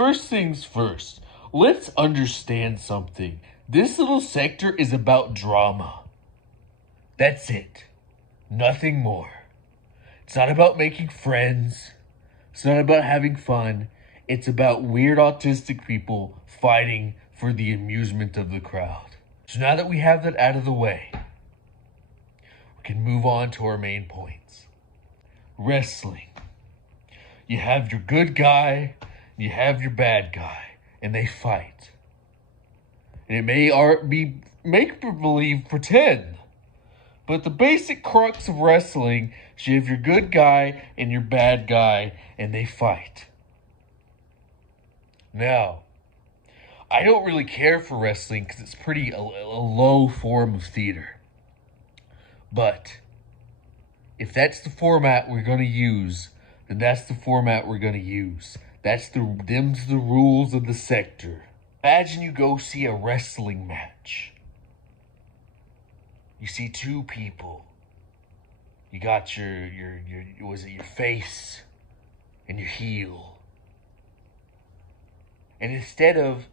First things first, let's understand something. This little sector is about drama. That's it. Nothing more. It's not about making friends. It's not about having fun. It's about weird autistic people fighting for the amusement of the crowd. So now that we have that out of the way, we can move on to our main points. Wrestling. You have your good guy, you have your bad guy, and they fight. And it may be make-believe pretend, but the basic crux of wrestling is you have your good guy and your bad guy, and they fight. Now, I don't really care for wrestling because it's pretty a low form of theater. But if that's the format we're going to use, then that's the format we're going to use. Them's the rules of the sector. Imagine you go see a wrestling match. You see two people. You got your face and your heel. And instead of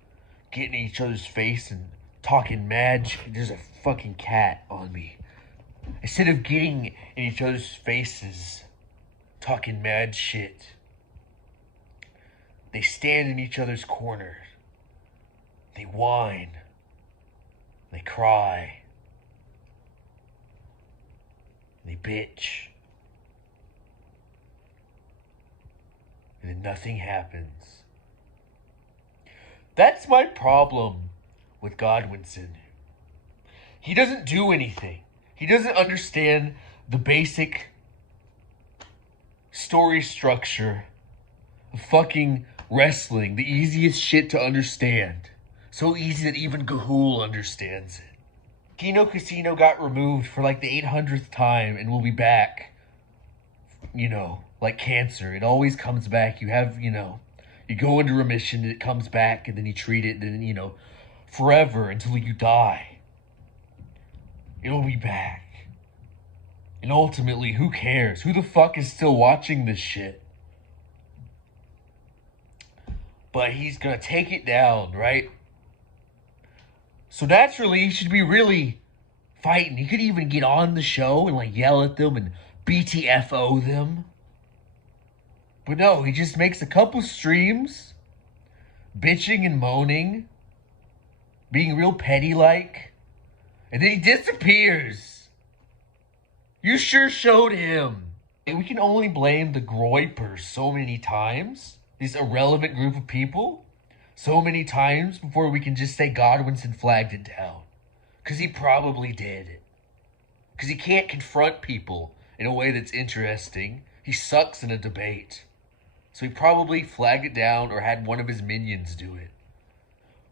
getting in each other's face and talking mad shit, there's a fucking cat on me. Instead of getting in each other's faces, talking mad shit, they stand in each other's corners. They whine. They cry. They bitch. And then nothing happens. That's my problem with Godwinson. He doesn't do anything. He doesn't understand the basic story structure of fucking wrestling. The easiest shit to understand. So easy that even Gahul understands it. Kino Casino got removed for like the 800th time and will be back. You know, like cancer. It always comes back. You have, you go into remission and it comes back and then you treat it and then, forever until you die. It'll be back. And ultimately, who cares? Who the fuck is still watching this shit? But he's gonna take it down, right? So naturally, he should be really fighting. He could even get on the show and like yell at them and BTFO them. But no, he just makes a couple streams, bitching and moaning, being real petty-like, and then he disappears. You sure showed him. And we can only blame the Groypers so many times, this irrelevant group of people, so many times before we can just say Godwinson flagged it down. Because he probably did. Because he can't confront people in a way that's interesting. He sucks in a debate. So he probably flagged it down or had one of his minions do it.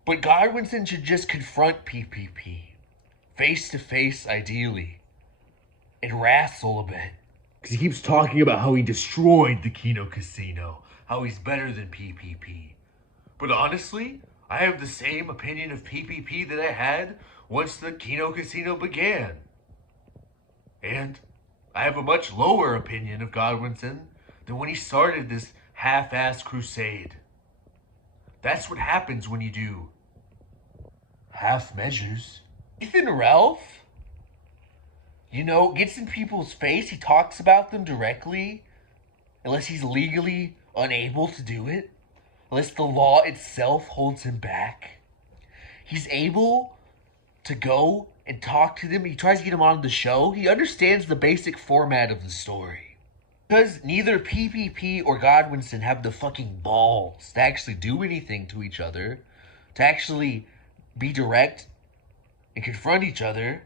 But Godwinson should just confront PPP. Face to face, ideally. And wrestle a bit. Because he keeps talking about how he destroyed the Kino Casino. How he's better than PPP. But honestly, I have the same opinion of PPP that I had once the Kino Casino began. And I have a much lower opinion of Godwinson than when he started this half-ass crusade. That's what happens when you do half measures. Ethan Ralph, gets in people's face. He talks about them directly, unless he's legally unable to do it, unless the law itself holds him back. He's able to go and talk to them. He tries to get them on the show. He understands the basic format of the story. Because neither PPP or Godwinson have the fucking balls to actually do anything to each other, to actually be direct and confront each other.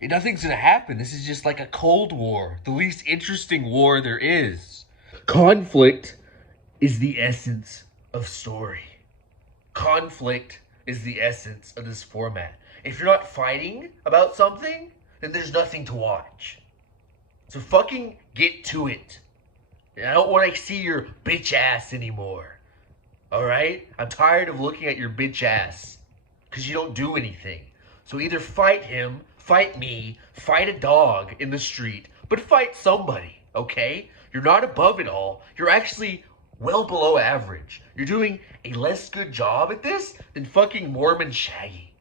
And nothing's going to happen. This is just like a Cold War, the least interesting war there is. Conflict is the essence of story. Conflict is the essence of this format. If you're not fighting about something, then there's nothing to watch. So fucking get to it. And I don't want to see your bitch ass anymore. Alright? I'm tired of looking at your bitch ass. Because you don't do anything. So either fight him, fight me, fight a dog in the street, but fight somebody, okay? You're not above it all. You're actually well below average. You're doing a less good job at this than fucking Mormon Shaggy.